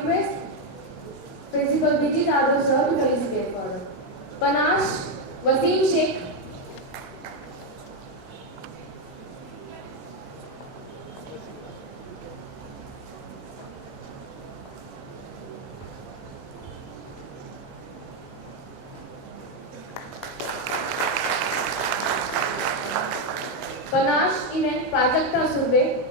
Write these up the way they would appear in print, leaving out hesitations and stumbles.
request Principal Bijit Yadav sir to felicitate further. Panache Wasim Sheikh. Panache event Prajakta Surve.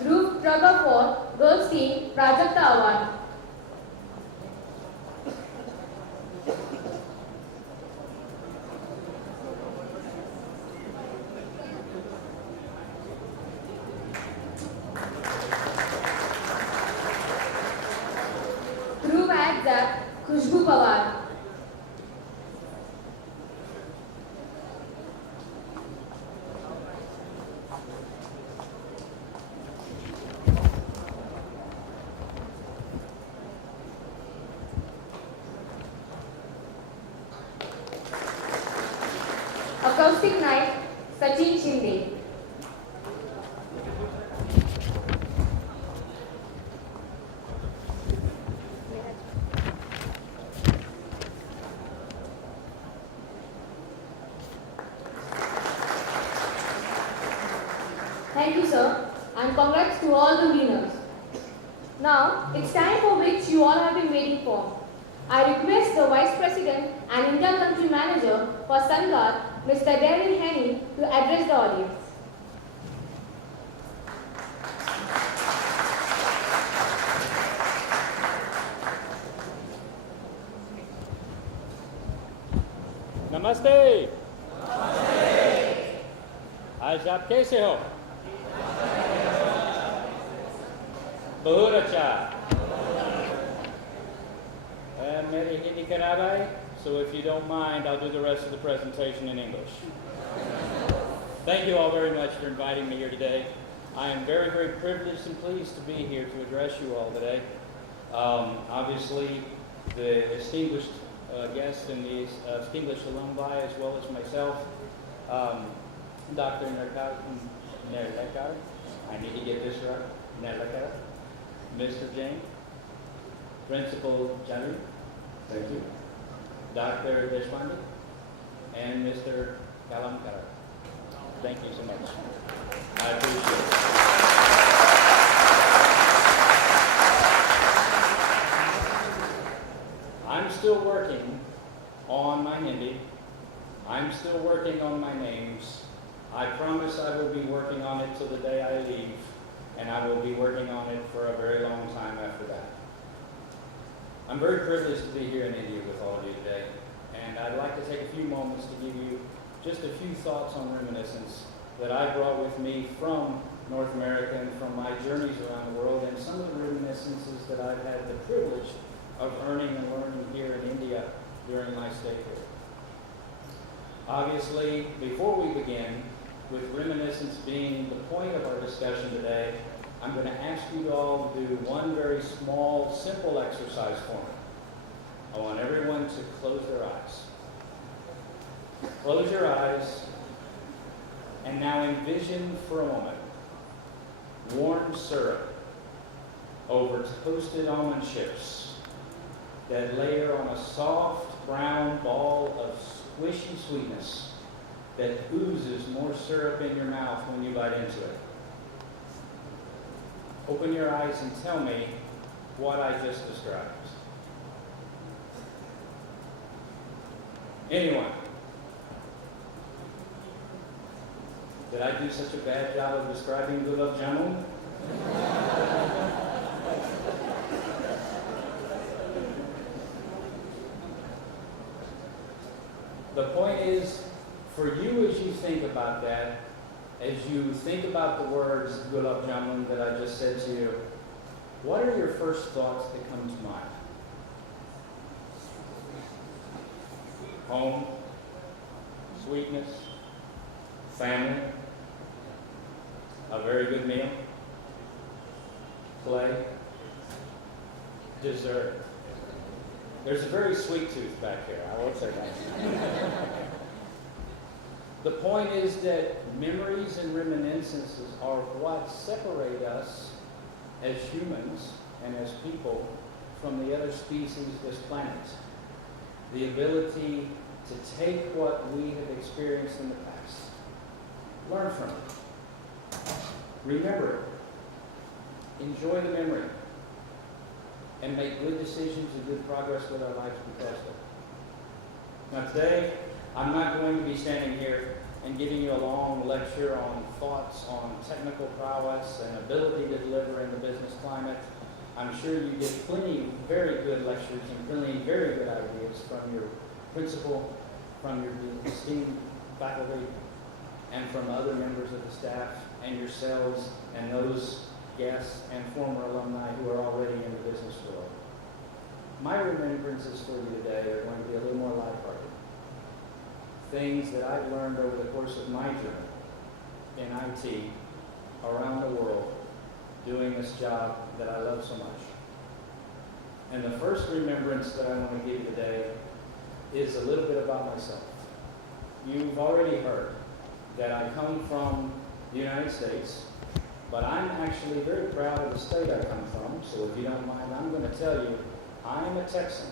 Dhruv Prabha for Girls Team Prajakta Award. Dhruv Adzak Khushbu Pawar. Acoustic Night Sachin Shinde. Thank you, sir, and congrats to all the winners. Now, it's time for which you all have been waiting for. I request the Vice President and India Country Manager for Sangar, Mr. Daryl Henny, to address the audience. नमस्ते। आज आप कैसे हो? बहुत अच्छा। मेरी हिंदी खराब है, so if you don't mind, I'll do the rest of the presentation in English. Thank you all very much for inviting me here today. I am very, very privileged and pleased to be here to address you all today. Obviously, the distinguished guests and the distinguished alumni, as well as myself, Dr. Nerlekar, I need to get this right, Nerlekar, Mr. Jain, Principal Janu, thank you, Dr. Deshpande, and Mr. Kalamkar. Thank you so much. I appreciate it. I'm still working on my Hindi. I'm still working on my names. I promise I will be working on it till the day I leave, and I will be working on it for a very long time after that. I'm very privileged to be here in India with all of you today, and I'd like to take a few moments to give you just a few thoughts on reminiscence that I brought with me from North America and from my journeys around the world, and some of the reminiscences that I've had the privilege of earning and learning here in India during my stay here. Obviously, before we begin, with reminiscence being the point of our discussion today, I'm going to ask you all to do one very small, simple exercise for me. I want everyone to close their eyes. Close your eyes, and now envision for a moment warm syrup over toasted almond chips that layer on a soft brown ball of squishy sweetness that oozes more syrup in your mouth when you bite into it. Open your eyes and tell me what I just described. Anyone? Did I do such a bad job of describing gulab jamun? The point is, for you as you think about that, as you think about the words gulab jamun that I just said to you, what are your first thoughts that come to mind? Home, sweetness, family, a very good meal. Play. Dessert. There's a very sweet tooth back here, I will say that. The point is that memories and reminiscences are what separate us as humans and as people from the other species this planet. The ability to take what we have experienced in the past, learn from it, remember it, enjoy the memory, and make good decisions and good progress with our lives because of it. Now today, I'm not going to be standing here and giving you a long lecture on thoughts on technical prowess and ability to deliver in the business climate. I'm sure you get plenty very good lectures and plenty very good ideas from your principal, from your esteemed faculty, and from other members of the staff, and yourselves, and those guests and former alumni who are already in the business world. My remembrances for you today are going to be a little more lighthearted. Things that I've learned over the course of my journey in IT around the world doing this job that I love so much. And the first remembrance that I want to give you today is a little bit about myself. You've already heard that I come from the United States, but I'm actually very proud of the state I come from, so if you don't mind, I'm going to tell you, I'm a Texan.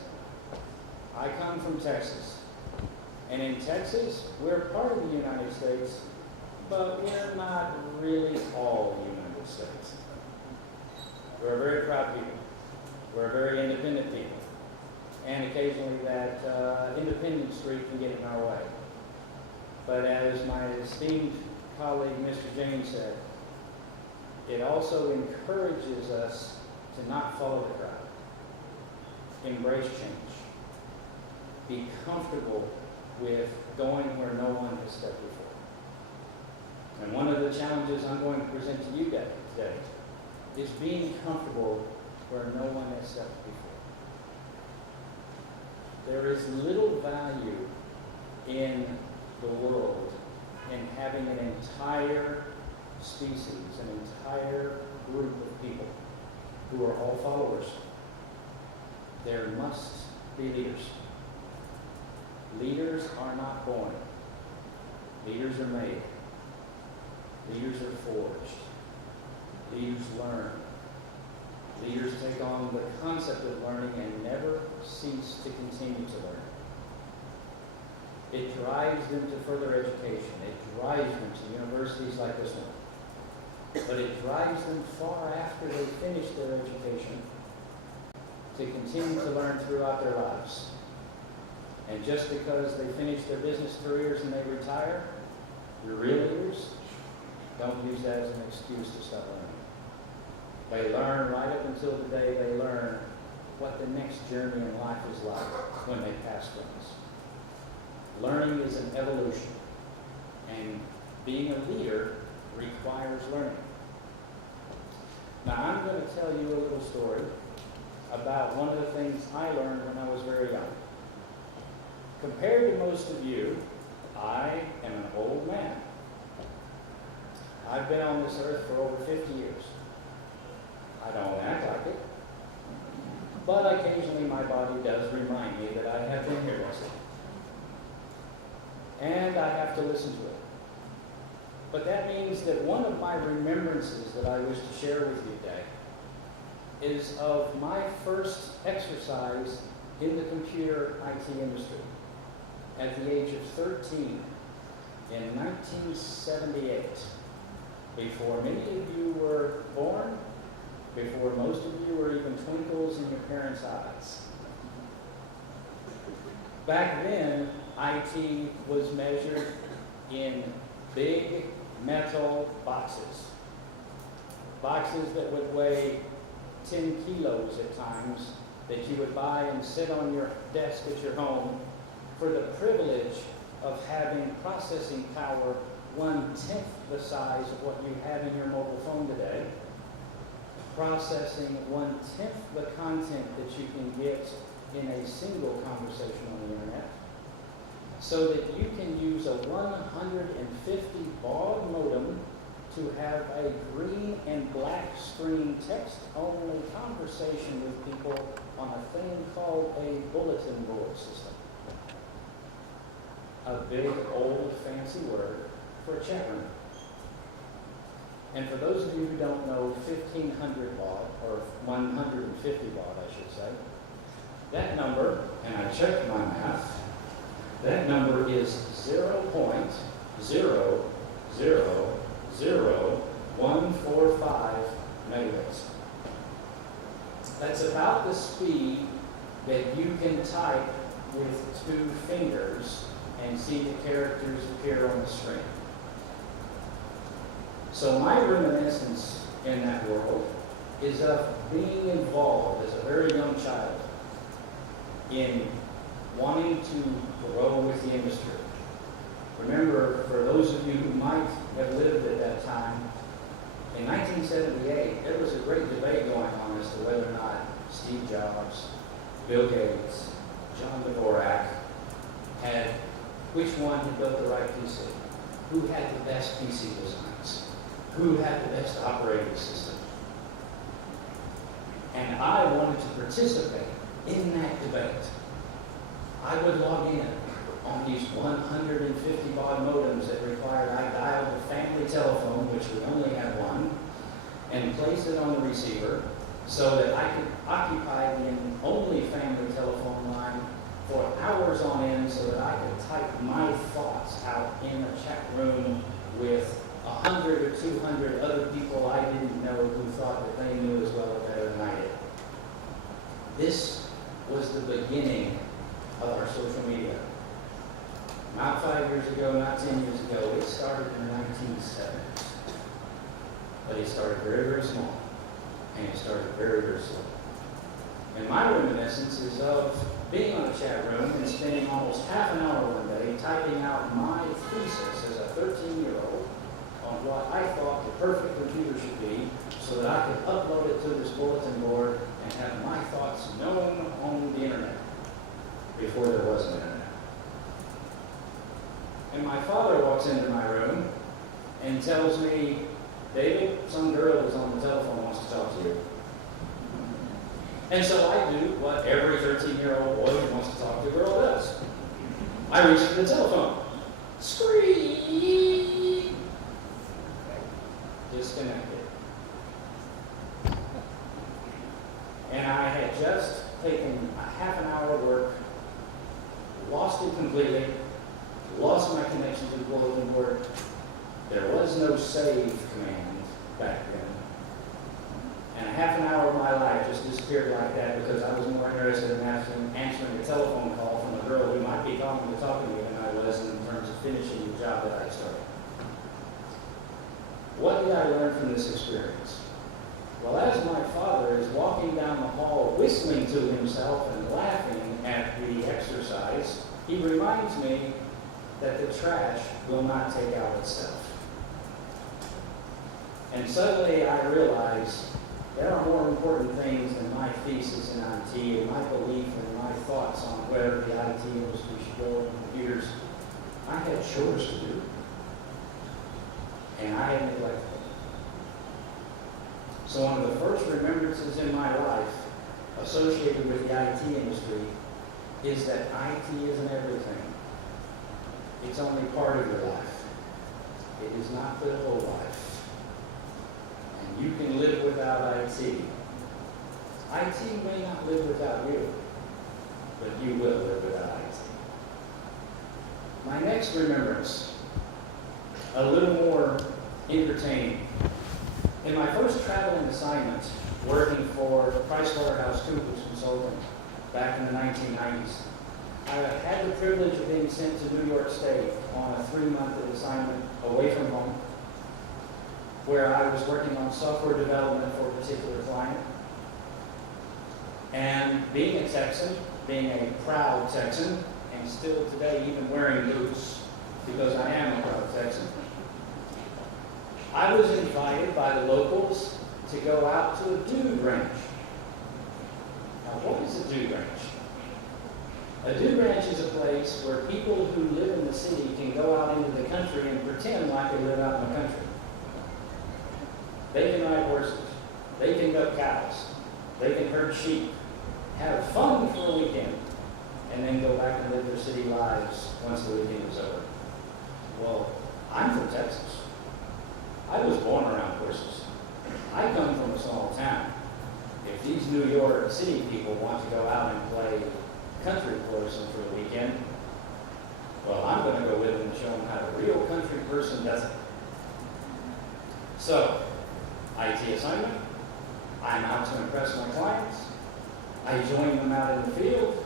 I come from Texas. And in Texas, we're part of the United States, but we're not really all the United States. We're a very proud people. We're a very independent people. And occasionally that independent streak can get in our way. But as my esteemed colleague, Mr. James said, it also encourages us to not follow the crowd. Embrace change. Be comfortable with going where no one has stepped before. And one of the challenges I'm going to present to you today is being comfortable where no one has stepped before. There is little value in the world in having an entire species, an entire group of people who are all followers. There must be leaders. Leaders are not born. Leaders are made. Leaders are forged. Leaders learn. Leaders take on the concept of learning and never cease to continue to learn. It drives them to further education. It drives them to universities like this one. But it drives them far after they finish their education to continue to learn throughout their lives. And just because they finish their business careers and they retire, your real leaders, don't use that as an excuse to stop learning. They learn right up until the day they learn what the next journey in life is like when they pass from us. Learning is an evolution, and being a leader requires learning. Now, I'm going to tell you a little story about one of the things I learned when I was very young. Compared to most of you, I am an old man. I've been on this earth for over 50 years. I don't act like it, but occasionally my body does remind me that I have been here once. And I have to listen to it. But that means that one of my remembrances that I wish to share with you today is of my first exercise in the computer IT industry at the age of 13 in 1978, before many of you were born, before most of you were even twinkles in your parents' eyes. Back then, IT was measured in big metal boxes. Boxes that would weigh 10 kilos at times, that you would buy and sit on your desk at your home for the privilege of having processing power 1/10 the size of what you have in your mobile phone today, processing 1/10 the content that you can get in a single conversation on the internet, so that you can use a 150 baud modem to have a green and black screen text-only conversation with people on a thing called a bulletin board system. A big, old, fancy word for a chat room. And for those of you who don't know 1500 baud, or 150 baud, I should say, that number, and I checked my math, that number is 0.000145 megabits. That's about the speed that you can type with 2 fingers and see the characters appear on the screen. So my reminiscence in that world is of being involved as a very young child in wanting to grow with the industry. Remember, for those of you who might have lived at that time, in 1978, there was a great debate going on as to whether or not Steve Jobs, Bill Gates, John Dvorak had which one had built the right PC, who had the best PC designs, who had the best operating system. And I wanted to participate in that debate. I would log in on these 150 baud modems that required I dial the family telephone, which we only had one, and place it on the receiver so that I could occupy the only family telephone line for hours on end so that I could type my thoughts out in a chat room with 100 or 200 other people I didn't know who thought that they knew as well or better than I did. This was the beginning of our social media. Not 5 years ago, not 10 years ago. It started in the 1970s. But it started very, very small. And it started very, very slow. And my reminiscence is of being on a chat room and spending almost half an hour one day typing out my thesis as a 13-year-old on what I thought the perfect computer should be so that I could upload it to this bulletin board and have my thoughts known on the internet before there was an internet. And my father walks into my room and tells me, "David, some girl is on the telephone wants to talk to you." And so I do what every 13-year-old boy who wants to talk to a girl does. I reach for the telephone. Scream! Disconnected. And I had just taken a half an hour of work, lost it completely, lost my connection to the bulletin board. There was no save command back then. And a half an hour of my life just disappeared like that because I was more interested in answering a telephone call from a girl who might be calling to talk to me than I was in terms of finishing the job that I had started. What did I learn from this experience? Well, as my father is walking down the hall whistling to himself and laughing at the exercise, he reminds me that the trash will not take out itself. And suddenly I realize there are more important things than my thesis in IT and my belief and my thoughts on where the IT industry should go in computers. I had chores to do, and I had neglected them. So one of the first remembrances in my life associated with the IT industry is that IT isn't everything. It's only part of your life. It is not the whole life. You can live without IT. IT may not live without you, but you will live without IT. My next remembrance, a little more entertaining. In my first traveling assignment, working for PricewaterhouseCoopers Consulting back in the 1990s, I had the privilege of being sent to New York State on a 3-month assignment away from home, where I was working on software development for a particular client. And being a Texan, being a proud Texan, and still today even wearing boots, because I am a proud Texan, I was invited by the locals to go out to a dude ranch. Now, what is a dude ranch? A dude ranch is a place where people who live in the city can go out into the country and pretend like they live out in the country. They can ride horses. They can milk cows. They can herd sheep. Have fun for a weekend. And then go back and live their city lives once the weekend is over. Well, I'm from Texas. I was born around horses. I come from a small town. If these New York City people want to go out and play country person for the weekend, well, I'm going to go with them and show them how a real country person does it. So, IT assignment, I'm out to impress my clients. I join them out in the field,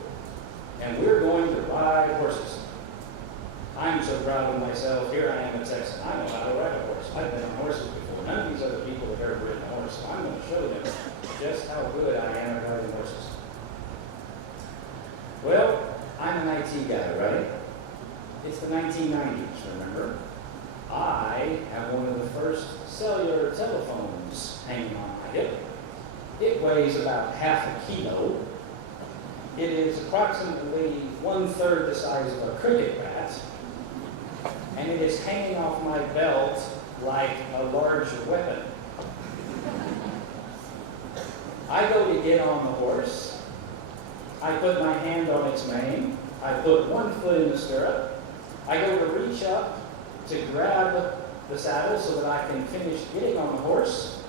and we're going to ride horses. I'm so proud of myself. Here I am a Texan. I know how to ride a horse. I've been on horses before. None of these other people have ever ridden a horse, so I'm going to show them just how good I am at riding horses. Well, I'm an IT guy, right? It's the 1990s, remember? I have one of the first cellular telephones hanging on my hip. It weighs about half a kilo. It is approximately 1/3 the size of a cricket bat. And it is hanging off my belt like a large weapon. I go to get on the horse. I put my hand on its mane. I put one foot in the stirrup. I go to reach up to grab the saddle so that I can finish getting on the horse.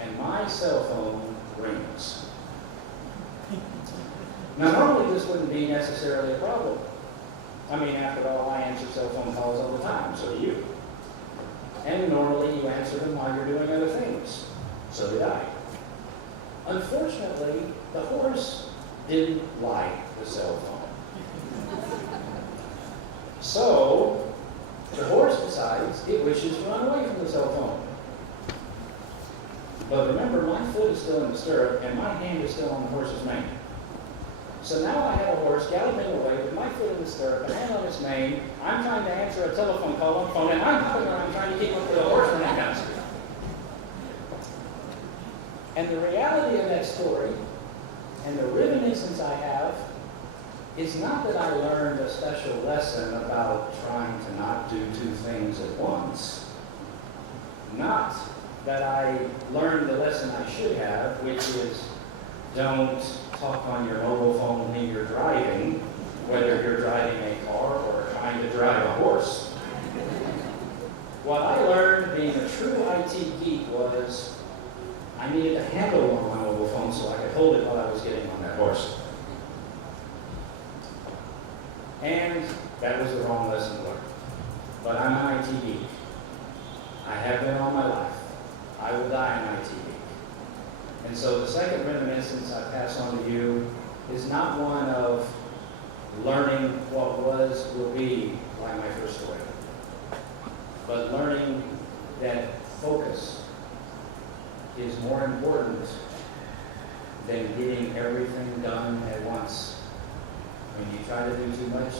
And my cell phone rings. Now, normally this wouldn't be necessarily a problem. I mean, after all, I answer cell phone calls all the time, so do you. And normally you answer them while you're doing other things. So did I. Unfortunately, the horse didn't like the cell phone. So, the horse decides it wishes to run away from the cell phone. But remember, my foot is still in the stirrup and my hand is still on the horse's mane. So now I have a horse galloping away with my foot in the stirrup, a hand on its mane. I'm trying to answer a telephone call on the phone, and I'm hopping around trying to keep up with the horse when it comes. And the reality of that story, and the reminiscence I have, is not that I learned a special lesson about trying to not do two things at once. Not that I learned the lesson I should have, which is don't talk on your mobile phone when you're driving, whether you're driving a car or trying to drive a horse. What I learned being a true IT geek was I needed a handle on my mobile phone so I could hold it while I was getting on that horse. And that was the wrong lesson learned. But I'm an IT geek. I have been all my life. I will die an IT geek. And so the second reminiscence I pass on to you is not one of learning what was, will be, like my first story, but learning that focus is more important than getting everything done at once. When you try to do too much,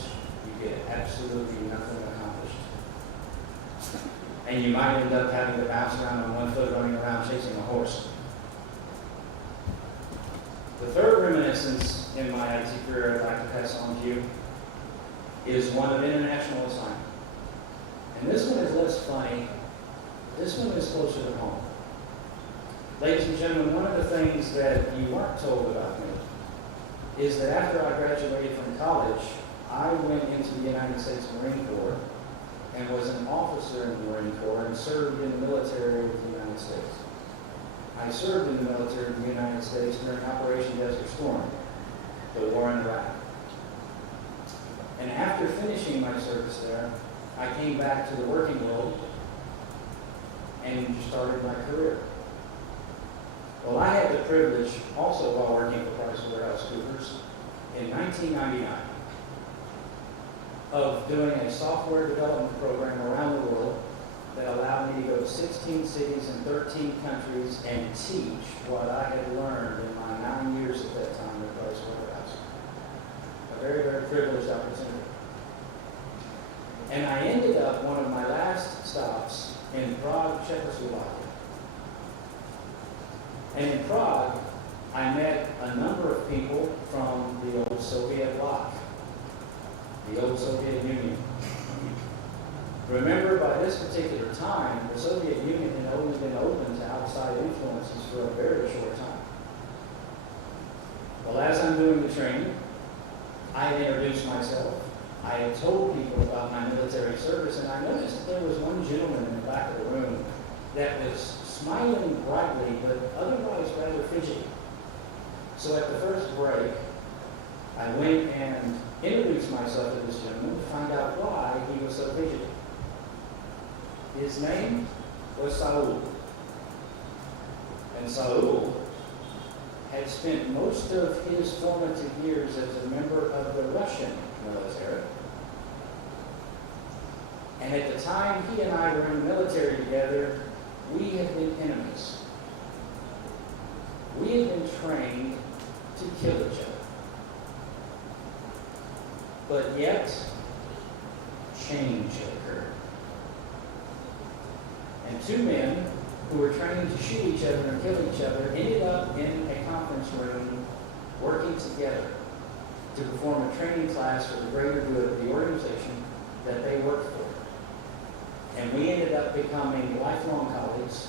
you get absolutely nothing accomplished. And you might end up having to bounce around on one foot running around chasing a horse. The third reminiscence in my IT career I'd like to pass on to you is one of international assignment. And this one is less funny. This one is closer to home. Ladies and gentlemen, one of the things that you weren't told about me is that after I graduated from college, I went into the United States Marine Corps and was an officer in the Marine Corps and served in the military with the United States. I served in the military of the United States during Operation Desert Storm, the war in Iraq. And after finishing my service there, I came back to the working world and started my career. Well, I had the privilege, also while working for PricewaterhouseCoopers, in 1999, of doing a software development program around the world that allowed me to go to 16 cities and 13 countries and teach what I had learned in my 9 years at that time at Pricewaterhouse. A very, very privileged opportunity. And I ended up one of my last stops in Prague, Czechoslovakia. And in Prague, I met a number of people from the old Soviet bloc, the old Soviet Union. Remember, by this particular time, the Soviet Union had only been open smiling brightly, but otherwise rather fidgety. So at the first break, I went and introduced myself to this gentleman to find out why he was so fidgety. His name was Saul. And Saul had spent most of his formative years as a member of the Russian military. And at the time he and I were in the military together, we had been enemies. We had been trained to kill each other. But yet, change occurred. And two men who were trained to shoot each other and kill each other ended up in a conference room working together to perform a training class for the greater good of the organization that they worked for. And we ended up becoming lifelong colleagues